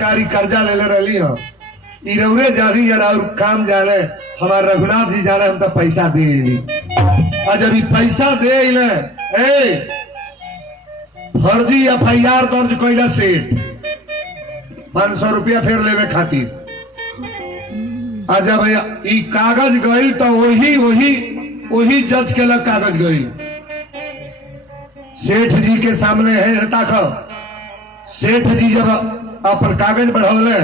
सरकारी कर्जा ले रही हो इरौरे जानी यार और काम जाने हमारे रघुनाथ जी जाने हम तो पैसा दे और जब पैसा दे फर्जी FIR दर्ज कैला सेठ 500 रुपया फिर लेवे खातिर आ जब ई कागज गई तो वही वही वही जज के लग कागज गई सेठ जी के सामने है ताक सेठ जी जब अपन कागज बढ़ौले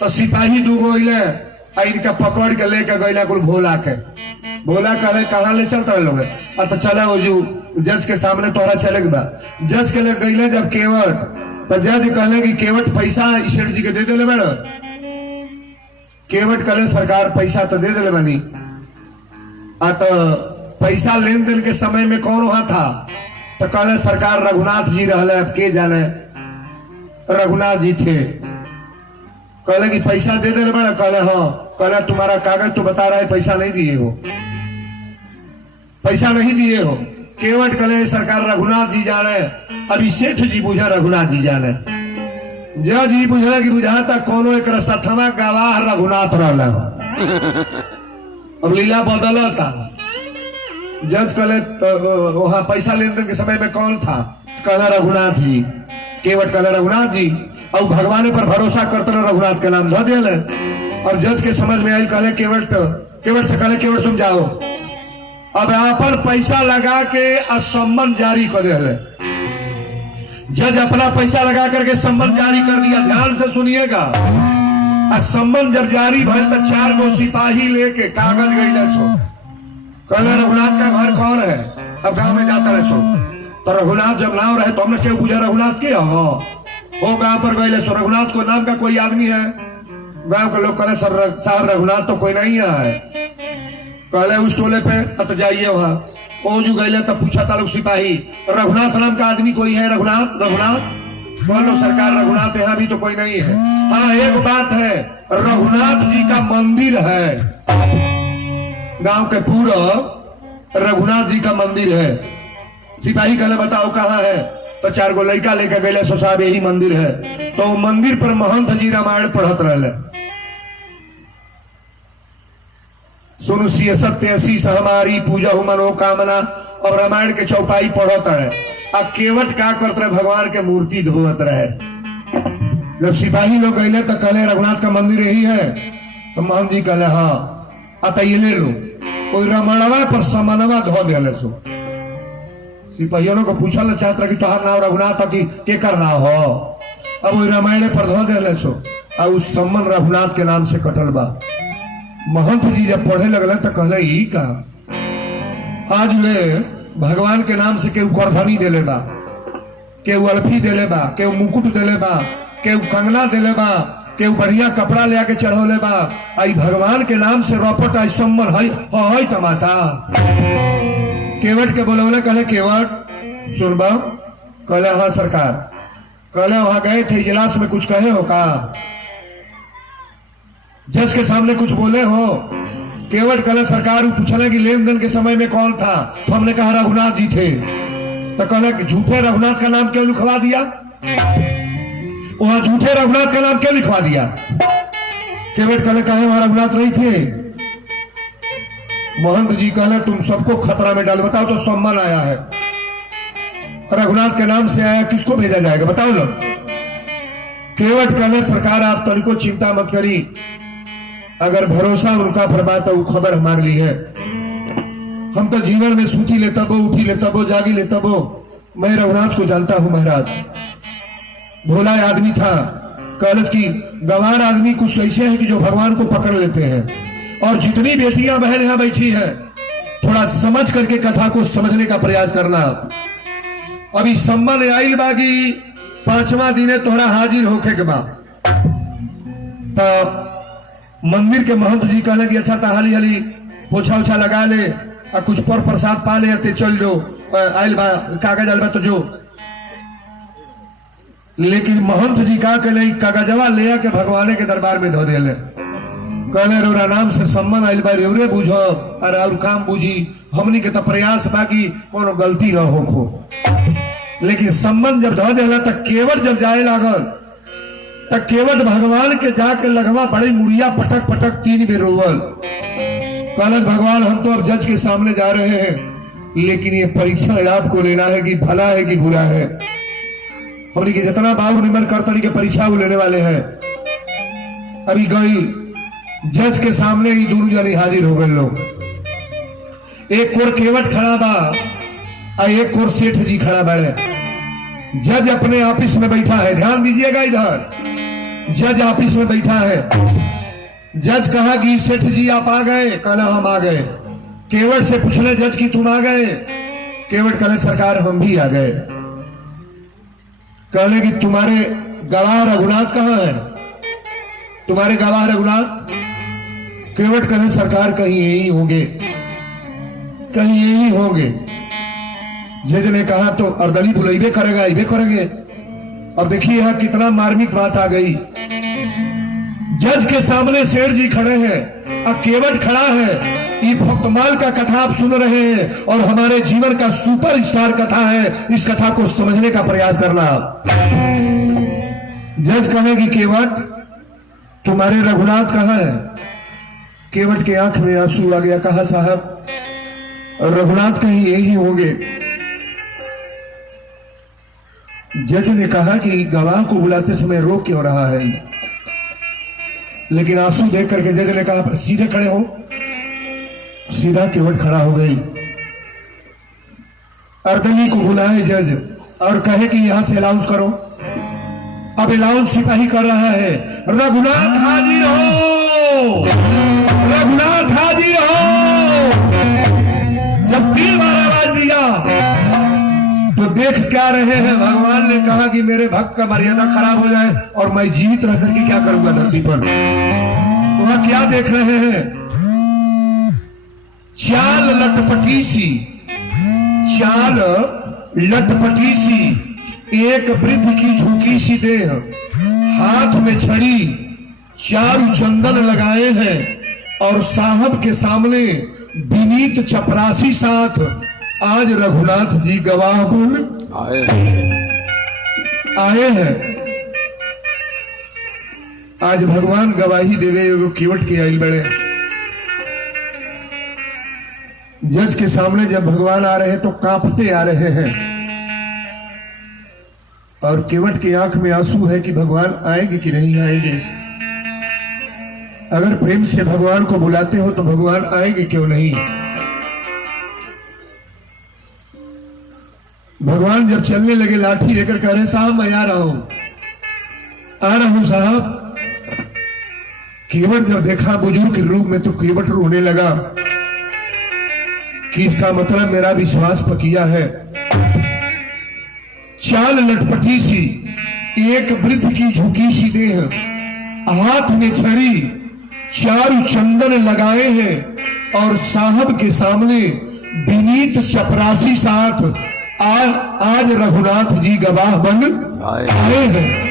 तो सिपाही दूगो अले इनका पकड़ के लेके गईला कुल भोला कहले कहाँ ले चलता लोग तो चले वो जो जज के सामने तोहरा चले बा जज के ले गईले जब केवट तो जज कहले कि केवट पैसा सेठ जी के दे दिले बड़ा केवट कहले सरकार पैसा तो दे दिले बानी तो पैसा लेन देन के समय में कौन वहां था तो कहले सरकार रघुनाथ जी रहले अब के जाने रघुनाथ जी थे कहले कि पैसा दे दे बड़ा कहले हाँ कहले तुम्हारा कागज तो बता रहा है पैसा नहीं दिए हो पैसा नहीं दिए हो केवट कहले सरकार रघुनाथ जी जाने अभी सेठ जी बुझा रघुनाथ जी जाने जज जी बुझला कि बुझाता कोनो एक सथमा गवाह रघुनाथ रहला अब लीला बदलता जज कहले वहां पैसा लेन देन के समय में कौन था कहला रघुनाथ जी केवट कहला रघुनाथ जी और भगवान पर भरोसा करते रहे रघुनाथ के नाम धो दिया और जज के समझ में आई कहले केवट से कहले केवट तुम जाओ अब अपन पैसा लगा के सम्मन जारी कर दिया जज अपना पैसा लगा करके सम्मन जारी कर दिया ध्यान से सुनिएगा सम्मन जब जारी भल तो 4 गो सिपाही लेके कागज गई सो कहले रघुनाथ का घर कौन है अब गांव में जाता रहे सो तो रघुनाथ जब नाम रहे तो हमने क्यों पूछा रघुनाथ के हो गांव पर गए सो रघुनाथ को नाम का कोई आदमी है गांव के लोग कहले साहब रघुनाथ तो कोई नहीं है कहले उस टोले पे तो जाइए वहां वो जो गए तो पूछा था लोग सिपाही रघुनाथ नाम का आदमी कोई है रघुनाथ बोलो सरकार रघुनाथ यहाँ भी तो कोई नहीं है हाँ एक बात है रघुनाथ जी का मंदिर है गांव के पूरा रघुनाथ जी का मंदिर है सिपाही कहले बताओ कहाँ है तो 4 गो लड़का लेकर गए सो साहब यही मंदिर है तो मंदिर पर महंत जी रामायण पढ़त रहे सुनु सिय सत्य असीस हमारी पूजा हो मनोकामना और रामायण के चौपाई पढ़त रहे आ केवट का करते रहे भगवान के मूर्ति धोवत रहे जब सिपाही लोग गए तो कहले रघुनाथ का मंदिर यही है तो महंत जी कहले हाँ आता ये ले लो कोई रमणवा पर समनवा धो दिले सो सिपाहियों को पूछा चाहत रहा कि तोहार नाम रघुनाथ हो कि के करना हो अब वो रामायण पर धो दिले सो और उस सम्मन रघुनाथ के नाम से कटल बा महंत जी जब पढ़े लगल तो कहले ई का आज ले भगवान के नाम से केहू करधनी देले बा केहू अल्फी देले बा केहू मुकुट देले बा केहू कंगना देले बा केहू बढ़िया कपड़ा ले आके चढ़ोले बा आई भगवान के नाम से रपट आई सम्मन है तमाशा केवट के बोले कहले केवट सुनबा कहले हाँ सरकार कहले वहां गए थे इजलास में कुछ कहे हो का जज के सामने कुछ बोले हो केवट कहले सरकार पूछले कि लेन देन के समय में कौन था तो हमने कहा रघुनाथ जी थे तो कहले झूठे रघुनाथ का नाम क्यों लिखवा दिया वहां झूठे रघुनाथ का नाम क्यों लिखवा दिया केवट कहले कहे वहां रघुनाथ नहीं थे महंत जी कहले तुम सबको खतरा में डाल बताओ तो सम्मान आया है रघुनाथ के नाम से आया किसको भेजा जाएगा बताओ लो केवट कहले सरकार आप तनिको चिंता मत करी अगर भरोसा उनका फरमा तो खबर हमारे लिए है हम तो जीवन में सूती लेता बो उठी लेता बो जागी लेता बो मैं रघुनाथ को जानता हूं महाराज भोला आदमी था कहलस की गंवार आदमी कुछ ऐसे है कि जो भगवान को पकड़ लेते हैं और जितनी बेटियां बहन यहां बैठी है थोड़ा समझ करके कथा को समझने का प्रयास करना अभी सम्मान आई बाकी 5वां दिन तोहरा हाजिर होके के बाद तो मंदिर के महंत जी कहले कि अच्छा हाली हाली पोछा उछा लगा ले और कुछ पर प्रसाद पा ले ते चल जो आइल बा कागज आइल बा तो जो लेकिन महंत जी का के नहीं कागजवा ले के भगवान के दरबार में धो दिले कहले रोरा नाम से सम्मान आइल बा रेवरे बुझो अरे और काम बुझी हमनी के तो प्रयास बाकी कोनो गलती न हो लेकिन सम्मान जब धो दिला तो केवट जब जाए लागल तो केवट भगवान के जाके लगवा बड़ी मुड़िया पटक पटक 3 बेर रोवल। कहलक भगवान हम तो अब जज के सामने जा रहे हैं, लेकिन ये परीक्षा आपको लेना है कि भला है कि बुरा है। हमने कि जितना बाबू निमन करतनी के परीक्षा वो लेने वाले हैं। अभी गई जज के सामने ही दोनों जने हाजिर हो गए लोग। एक कोर केवट खड़ा बा और एक कोर सेठ जी खड़ा बड़े। जज अपने ऑफिस में बैठा है, ध्यान दीजिएगा इधर, जज ऑफिस में बैठा है। जज कहा कि सेठ जी आप आ गए? कहला हम आ गए। केवट से पूछले जज की तुम आ गए? केवट कहले सरकार हम भी आ गए। कहले कि तुम्हारे गवाह रघुनाथ कहाँ है? तुम्हारे गवाह रघुनाथ? केवट कहले सरकार कहीं यही होंगे, कहीं यही होंगे। जज ने कहा तो अर्दली बुलाइबे करेगा, आइबे करेंगे। अब देखिए यहां कितना मार्मिक बात आ गई। जज के सामने सेठ जी खड़े हैं और केवट खड़ा है। ये भक्तमाल का कथा आप सुन रहे हैं और हमारे जीवन का सुपर स्टार कथा है। इस कथा को समझने का प्रयास करना। जज कहेगी केवट तुम्हारे रघुनाथ कहाँ है? केवट के आंख में आंसू आ गया। कहा साहब रघुनाथ कहीं यही होंगे। जज ने कहा कि गवाह को बुलाते समय रो क्यों रहा है? लेकिन आंसू देख करके जज ने कहा सीधे खड़े हो। सीधा केवट खड़ा हो गई। अर्दली को बुलाए जज और कहे कि यहां से अनाउंस करो। अब अनाउंस सिपाही कर रहा है, रघुनाथ हाजिर हो, रघुनाथ हाजिर हो। जब 3 बार आवाज दिया तो देख क्या रहे हैं? भगवान ने कहा कि मेरे भक्त का मर्यादा खराब हो जाए और मैं जीवित रह करके क्या करूंगा धरती पर। तो वह क्या देख रहे हैं? चाल लटपटी सी, चाल लटपटी सी, एक वृद्ध की झुकी सी देह, हाथ में छड़ी, चारू चंदन लगाए हैं और साहब के सामने विनीत चपरासी साथ आज रघुनाथ जी गवाह बोल आए हैं। आज भगवान गवाही देवे केवट के आइल बड़े। जज के सामने जब भगवान आ रहे हैं तो कांपते आ रहे हैं और केवट की आंख में आंसू है कि भगवान आएंगे कि नहीं आएंगे। अगर प्रेम से भगवान को बुलाते हो तो भगवान आएंगे क्यों नहीं? भगवान जब चलने लगे लाठी लेकर कह रहे साहब मैं आ रहा हूं साहब। केवट जब देखा बुजुर्ग के रूप में तो केवट रोने लगा कि इसका मतलब मेरा विश्वास पकिया है। चाल लटपटी सी, एक वृद्ध की झुकी सी देह, हाथ में छड़ी, चारू चंदन लगाए हैं और साहब के सामने विनीत चपरासी साथ आज रघुनाथ जी गवाह बन आए हैं।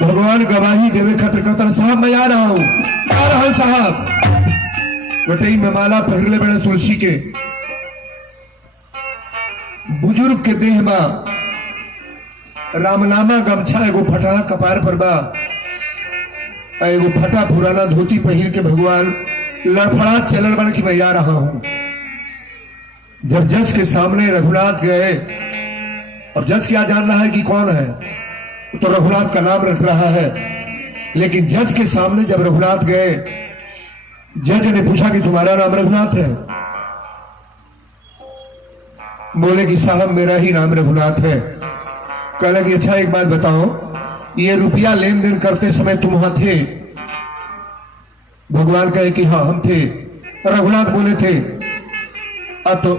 भगवान गवाही देवे खतर खतर साहब मैं आ रहा हूं साहब। बटई में माला पहरले बड़े तुलसी के, बुजुर्ग के देह बा रामनामा गमछा, एगो फटा कपार पर बा, एगो फटा पुराना धोती पहन के भगवान लड़फड़ा चलल बड़ा कि मैं आ रहा हूं। जब जज के सामने रघुनाथ गए और जज क्या जान रहा है कि कौन है, तो रघुनाथ का नाम रट रहा है। लेकिन जज के सामने जब रघुनाथ गए, जज ने पूछा कि तुम्हारा नाम रघुनाथ है? बोले कि साहब मेरा ही नाम रघुनाथ है। कहला कि अच्छा एक बात बताओ, ये रुपया लेन देन करते समय तुम वहां थे? भगवान कहे कि हाँ हम थे। रघुनाथ बोले थे अब तो